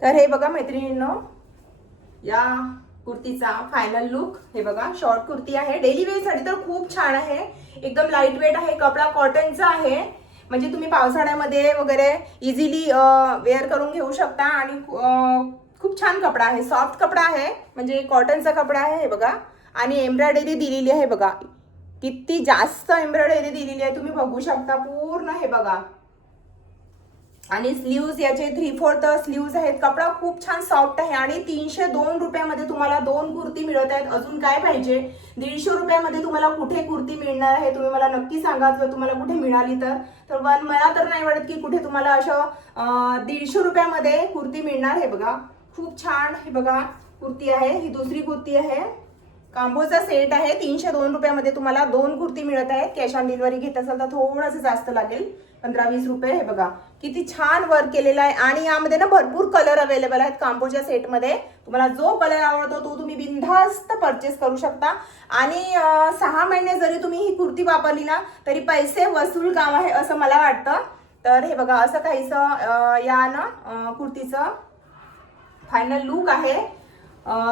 तर हे बघा मैत्रिणींनो, या कुर्तीचा फायनल लुक हे बघा. शॉर्ट कुर्ती आहे, डेली वेअर साठी तर खूप छान आहे. एकदम लाईट वेट आहे, कपडा कॉटनचा आहे. म्हणजे तुम्ही पावसाळ्यामध्ये वगैरे इझिली वेअर करून घेऊ शकता. आणि खूप छान कपडा आहे, सॉफ्ट कपडा आहे, म्हणजे कॉटनचा कपडा आहे हे बघा. आणि एम्ब्रॉयडरी दिलेली आहे बघा, किती जास्त एम्ब्रॉयडरी दिलेली आहे तुम्ही बघू शकता पूर्ण हे बघा. आणि स्लीव्ज याचे 3/4 स्लीव्ज आहेत. कपडा खूप छान सॉफ्ट आहे. आणि 302 रुपयामध्ये तुम्हाला 2 कुर्ती मिळत आहेत. अजून काय पाहिजे? 150 रुपयामध्ये तुम्हाला कुठे कुर्ती मिळणार आहे? तुम्ही मला नक्की सांगा जर तुम्हाला कुठे मिळाली तर मला तर नाही वाटत की कुठे तुम्हाला असं 150 रुपयामध्ये कुर्ती मिळणार. हे बघा खूप छान हे बघा कुर्ती आहे. ही दुसरी कुर्ती आहे, कांबोचा सेट आहे. 302 रुपयामध्ये तुम्हाला 2 कुर्ती मिळत आहेत. कॅश ऑन डिलिव्हरी घेत असाल तर थोडंसं जास्त लागेल, 15-20 रुपये. हे बघा किती छान वर्क केलेला आहे. आणि यामध्ये ना भरपूर कलर अवेलेबल आहेत कांबोच्या सेटमध्ये. तुम्हाला जो कलर आवडतो तो तुम्ही बिनधास्त परचेस करू शकता. आणि 6 महिने जरी तुम्ही ही कुर्ती वापरली ना तरी पैसे वसूल काम आहे असं मला वाटतं. तर हे बघा असं काहीसं या ना कुर्तीचं फायनल लुक आहे.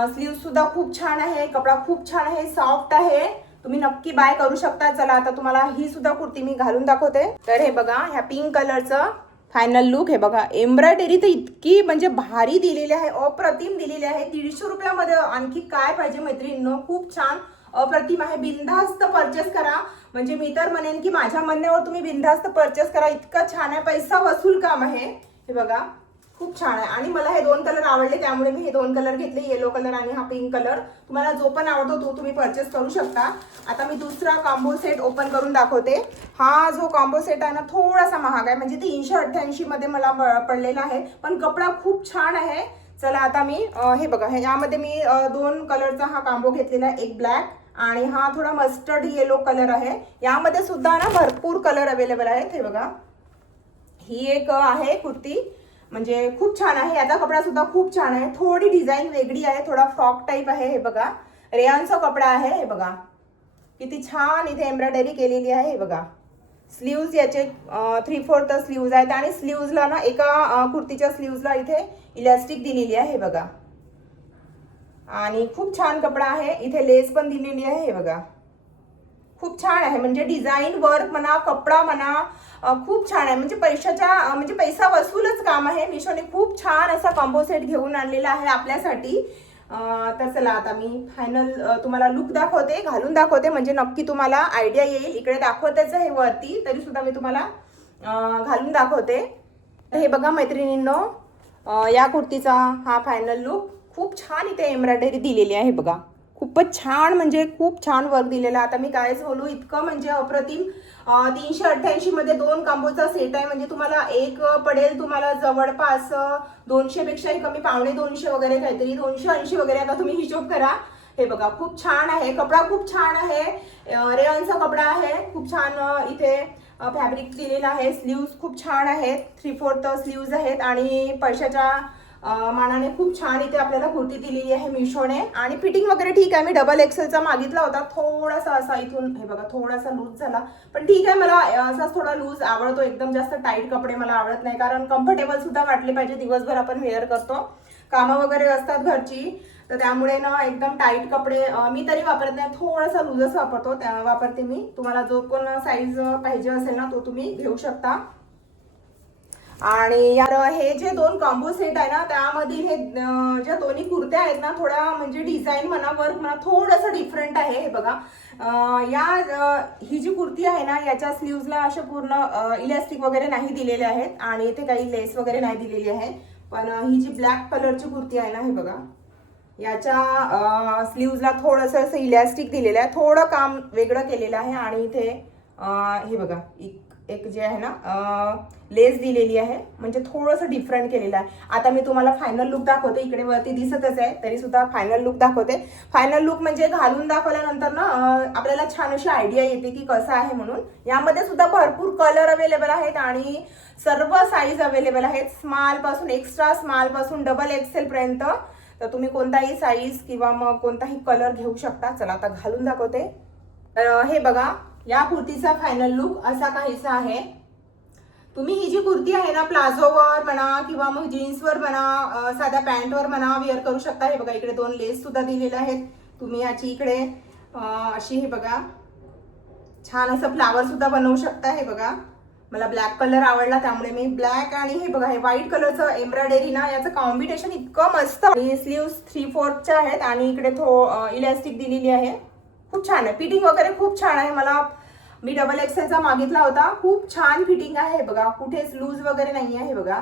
स्लीव सुद्धा खूप छान आहे, कपडा खूप छान आहे, सॉफ्ट आहे. तुम्ही नक्की बाय करू शकता. चला आता तुम्हाला ही सुद्धा कुर्ती मी घालून दाखवते. तर हे बघा ह्या पिंक कलरचं फायनल लुक. हे बघा एम्ब्रॉयडरी तर इतकी म्हणजे भारी दिलेली आहे, अप्रतिम दिलेली आहे. 150 रुपयामध्ये आणखी काय पाहिजे मैत्रिणींनो? खूप छान अप्रतिम आहे. बिनधास्त परचेस करा. म्हणजे मी तर म्हणेन की माझ्या म्हणण्यावर तुम्ही बिनधास्त परचेस करा, इतकं छान आहे, पैसा वसूल काम आहे. हे बघा खूप छान आहे. आणि मला हे 2 कलर आवडले त्यामुळे मी हे 2 कलर घेतले, येलो कलर आणि हा पिंक कलर. तुम्हाला जो पण आवडतो तो तुम्ही परचेस करू शकता. आता मी दुसरा कॉम्बो सेट ओपन करून दाखवते. हा जो कॉम्बो सेट आहे ना थोडासा महाग आहे, म्हणजे 388 मध्ये मला पडलेला आहे, पण कपडा खूप छान आहे. चला आता मी हे बघा यामध्ये मी 2 कलरचा हा कॉम्बो घेतलेला आहे, एक ब्लॅक आणि हा थोडा मस्टर्ड येलो कलर आहे. यामध्ये सुद्धा ना भरपूर कलर अवेलेबल आहेत. हे बघा ही एक आहे कुर्ती, म्हणजे खूप छान आहे. याचा कपडा सुद्धा खूप छान आहे, थोडी डिझाईन वेगळी आहे, थोडा फ्रॉक टाईप आहे. हे बघा रेयॉनचा कपडा आहे. हे बघा किती छान इथे एम्ब्रॉयडरी केलेली आहे. हे बघा स्लीव्ज याचे 3/4 स्लीव्ज आहेत. आणि स्लीव्जला ना एका कुर्तीच्या स्लीव्जला इथे इलास्टिक दिलेली आहे. हे बघा आणि खूप छान कपडा आहे, इथे लेस पण दिलेली आहे. हे बघा खूप छान आहे, म्हणजे डिझाईन वर्क म्हणा, कपडा म्हणा, खूप छान आहे. म्हणजे म्हणजे पैसा वसूलच काम आहे. मिशोने खूप छान असा कॉम्बो सेट घेऊन आणलेला आहे आपल्यासाठी. तर चला आता मी फायनल तुम्हाला लुक दाखवते, घालून दाखवते, म्हणजे नक्की तुम्हाला आयडिया येईल. इकडे दाखवतेच आहे वरती, तरी सुद्धा मी तुम्हाला घालून दाखवते. तर हे बघा मैत्रिणींनो, या कुर्तीचा हा फायनल लुक. खूप छान इथे एम्ब्रॉयडरी दिलेली आहे. बघा खूपच छान, म्हणजे खूप छान वर्क दिलेला. आता मी कायच बोलू, इतकं म्हणजे अप्रतिम. 388 मध्ये 2 कॉम्बोचा सेट आहे, म्हणजे तुम्हाला एक पडेल तुम्हाला जवळपास 200 पेक्षाही कमी, 150 वगैरे काहीतरी, 280 वगैरे. आता तुम्ही हिशोब करा. हे बघा खूप छान आहे, कपडा खूप छान आहे, रेयॉनचा कपडा आहे. खूप छान इथे फॅब्रिक दिलेला आहे. स्लीव्ज खूप छान आहेत, 3/4 स्लीव्ज आहेत. आणि पैशाच्या मानाने खूप छान इथे आपल्याला कुर्ती दिलेली आहे मिशोने. आणि फिटिंग वगैरे ठीक आहे. मी डबल एक्सेलचा मागितला होता, थोडासा असा इथून हे बघा थोडासा लूज झाला, पण ठीक आहे. मला असाच थोडा लूज आवडतो, एकदम जास्त टाईट कपडे मला आवडत नाही, कारण कम्फर्टेबल सुद्धा वाटले पाहिजे. दिवसभर आपण वेअर करतो, कामं वगैरे असतात घरची, तर त्यामुळे ना एकदम टाईट कपडे मी तरी वापरत नाही, थोडासा लूजच वापरते मी. तुम्हाला जो कोण साईज पाहिजे असेल ना तो तुम्ही घेऊ शकता. आणि यार हे जे 2 कॉम्बो सेट आहे ना त्यामधील हे ज्या दोन्ही कुर्त्या आहेत ना, थोड्या म्हणजे डिझाईन म्हणा, वर्क म्हणा, थोडंसं डिफरंट आहे. हे बघा ही जी कुर्ती आहे ना याच्या स्लीव्जला असे पूर्ण इलास्टिक वगैरे नाही दिलेले आहेत, आणि इथे काही लेस वगैरे नाही दिलेली आहे. पण ही जी ब्लॅक कलरची कुर्ती आहे ना, हे बघा याच्या स्लीव्जला थोडंसं असं इलास्टिक दिलेलं आहे, थोडं काम वेगळं केलेलं आहे. आणि इथे हे बघा एक जे आहे ना लेस दिलेली आहे, म्हणजे थोडंसं डिफरंट केलेलं आहे. आता मी तुम्हाला फायनल लुक दाखवते. इकडे वरती दिसतच आहे, तरी सुद्धा फायनल लुक दाखवते. फायनल लुक म्हणजे घालून दाखवल्यानंतर ना आपल्याला छान अशी आयडिया येते की कसं आहे म्हणून. यामध्ये सुद्धा भरपूर कलर अवेलेबल आहेत आणि सर्व साईज अवेलेबल आहेत, स्मॉल पासून, एक्स्ट्रा स्मॉल पासून डबल एक्सेल पर्यंत. तर तुम्ही कोणताही साईज किंवा मग कोणताही कलर घेऊ शकता. चला आता घालून दाखवते. तर हे बघा या कुर्तीचा फायनल लुक असा काहीसा आहे. तुम्ही ही जी कुर्ती आहे ना प्लाझोवर म्हणा किंवा मग जीन्सवर म्हणा, साध्या पॅन्टवर म्हणा वेअर करू शकता. हे बघा इकडे 2 लेस सुद्धा दिलेले आहेत. तुम्ही याची इकडे अशी हे बघा छान असं फ्लावर सुद्धा बनवू शकता. हे बघा मला ब्लॅक कलर आवडला त्यामुळे मी ब्लॅक आणि हे बघा हे व्हाईट कलरचं एम्ब्रॉयडरी ना याचं कॉम्बिनेशन इतकं मस्त. आणि स्लीव्स 3/4च्या आहेत आणि इकडे इलॅस्टिक दिलेली आहे. खूप छान आहे, फिटिंग वगैरे खूप छान आहे. मी डबल एक्सेलचा मागितला होता. खूप छान फिटिंग आहे बघा, कुठेच लूज वगैरे नाही आहे. हे बघा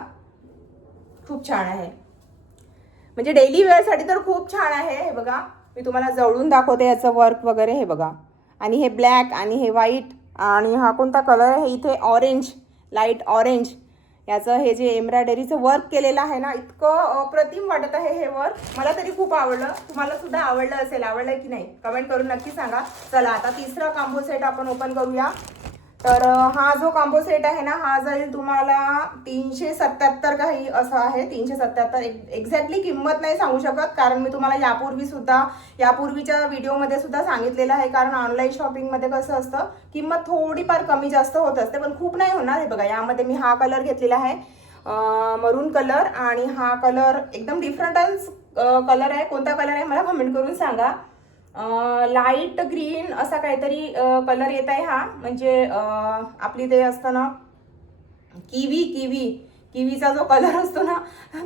खूप छान आहे, म्हणजे डेली वेअरसाठी तर खूप छान आहे. हे बघा मी तुम्हाला जवळून दाखवते याचं वर्क वगैरे. हे बघा आणि हे ब्लॅक आणि हे व्हाईट आणि हा कोणता कलर आहे इथे ऑरेंज, लाईट ऑरेंज. याचं हे जे एम्ब्रॉयडरीचं वर्क केलेलं आहे ना इतकं अप्रतिम वाटत आहे हे वर्क. मला तरी खूप आवडलं. तुम्हाला सुद्धा आवडलं असेल, आवडलं की नाही कमेंट करून नक्की सांगा. चला आता तिसरा कॉम्बो सेट आपण ओपन करूया. तर हा जो कॉम्बो सेट आहे ना हा जाईल तुम्हाला 377 काही असं आहे. 377 एक्झॅक्टली किंमत नाही सांगू शकत कारण मी तुम्हाला यापूर्वीच्या व्हिडिओमध्ये सुद्धा सांगितलेलं आहे. कारण ऑनलाईन शॉपिंगमध्ये कसं असतं किंमत थोडीफार कमी जास्त होत असते पण खूप नाही होणार. हे बघा यामध्ये मी हा कलर घेतलेला आहे मरून कलर आणि हा कलर एकदम डिफरंटच कलर आहे. कोणता कलर आहे मला कमेंट करून सांगा. लाईट ग्रीन असा काहीतरी कलर येत आहे हा. म्हणजे आपली ते असतं ना किवीचा जो कलर असतो ना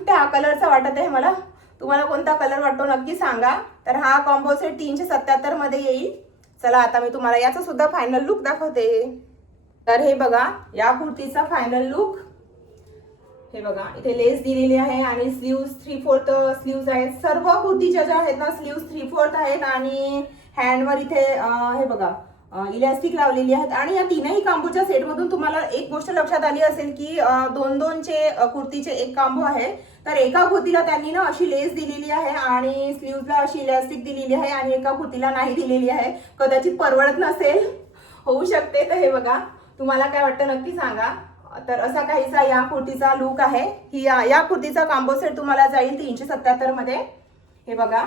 त्या कलरचा वाटत आहे मला. तुम्हाला कोणता कलर वाटतो नक्की सांगा. तर हा कॉम्बो सेट 377 मध्ये येईल. चला आता मी तुम्हाला याचा सुद्धा फायनल लुक दाखवते. तर हे बघा या कुर्तीचा फायनल लुक. हे बघा इथे लेस दिलेली आहे आणि स्लीव्स 3/4 स्लीव्स आहेत. सर्व कुर्तीच्या ज्या आहेत ना स्लीव्स 3/4 आहेत आणि हँडवर इथे हे बघा इलॅस्टिक लावलेली आहेत. आणि या तीनही कांबोच्या सेटमधून तुम्हाला एक गोष्ट लक्षात आली असेल की 2-2चे कुर्तीचे एक कांबो आहे. तर एका कुर्तीला त्यांनी ना अशी लेस दिलेली आहे आणि स्लीव्सला अशी इलॅस्टिक दिलेली आहे आणि एका कुर्तीला नाही दिलेली आहे. कदाचित परवडत नसेल, होऊ शकते. तर हे बघा तुम्हाला काय वाटतं नक्की सांगा. तर असा काहीसा या कुर्तीचा लुक आहे. ही या कुर्तीचा कॉम्बो सेट तुम्हाला जाईल 377 मध्ये. हे बघा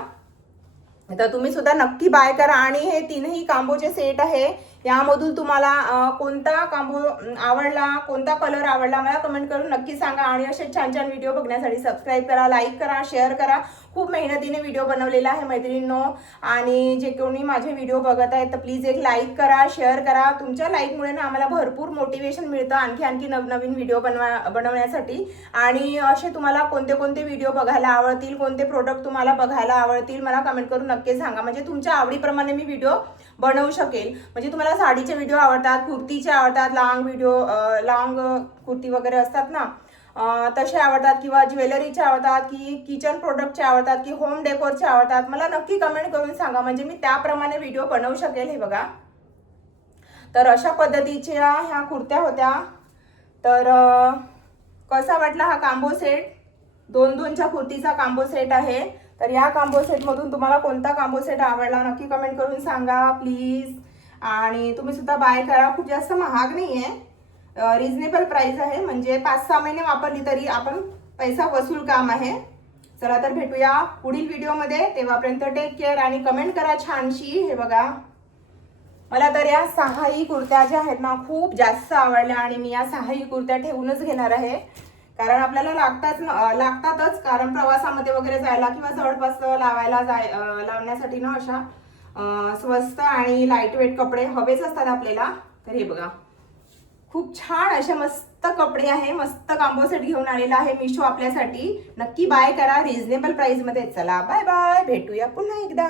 तर तुम्ही सुद्धा नक्की बाय करा. आणि हे तीनही कॉम्बोचे सेट आहे यामधून तुम्हाला कोणता कॉम्बो आवडला, कोणता कलर आवडला मला कमेंट करून नक्की सांगा. आणि असे छान छान व्हिडिओ बघण्यासाठी सबस्क्राईब करा, लाईक करा, शेअर करा. खूप मेहनतीने व्हिडिओ बनवलेला आहे मैत्रिणींनो. आणि जे कोणी माझे व्हिडिओ बघत आहेत तर प्लीज एक लाईक करा, शेअर करा. तुमच्या लाईकमुळे ना आम्हाला भरपूर मोटिवेशन मिळतं आणखी नवनवीन व्हिडिओ बनवण्यासाठी. आणि असे तुम्हाला कोणते कोणते व्हिडिओ बघायला आवडतील, कोणते प्रोडक्ट तुम्हाला बघायला आवडतील मला कमेंट करून नक्की सांगा. म्हणजे तुमच्या आवडीप्रमाणे मी व्हिडिओ बनवू शकेल. म्हणजे तुम्हाला साडीचे व्हिडिओ आवडतात, कुर्तीचे आवडतात, लॉंग कुर्ती वगैरे असतात ना तसे आवडतात किंवा ज्वेलरीचे आवडतात की किचन प्रोडक्टचे आवडतात की होम डेकोरचे आवडतात मला नक्की कमेंट करून सांगा. म्हणजे मी त्याप्रमाणे व्हिडिओ बनवू शकेल. हे बघा तर अशा पद्धतीच्या ह्या कुर्त्या होत्या. तर कसा वाटला हा कॉम्बो सेट? 2-2च्या कुर्तीचा कॉम्बो सेट आहे. तर या कॉम्बो सेटमधून तुम्हाला कोणता कॉम्बो सेट आवडला नक्की कमेंट करून सांगा प्लीज. आणि तुम्ही सुद्धा बाय करा. खूप जास्त महाग नाही आहे, रिजनेबल प्राइस आहे. म्हणजे 5-6 महिने वापरली तरी आपण पैसा वसूल काम आहे. चला तर भेटूया पुढील व्हिडिओमध्ये. तेव्हापर्यंत टेक केअर आणि कमेंट करा छानशी. हे बघा मला तर या 6ही कुर्त्या ज्या आहेत ना खूप जास्त आवडल्या आणि मी या 6ही कुर्त्या ठेवूनच घेणार आहे. कारण आपल्याला लागतातच. कारण प्रवासामध्ये वगैरे जायला किंवा जवळपास लावण्यासाठी ना अशा स्वस्त आणि लाईटवेट कपडे हवेच असतात आपल्याला. तर हे बघा खूप छान असे मस्त कपडे आहे, मस्त कॉम्बो सेट घेऊन आलेला आहे मीशो आपल्यासाठी. नक्की बाय करा रिजनेबल प्राइस मध्ये. चला बाय बाय, भेटूया पुन्हा एकदा.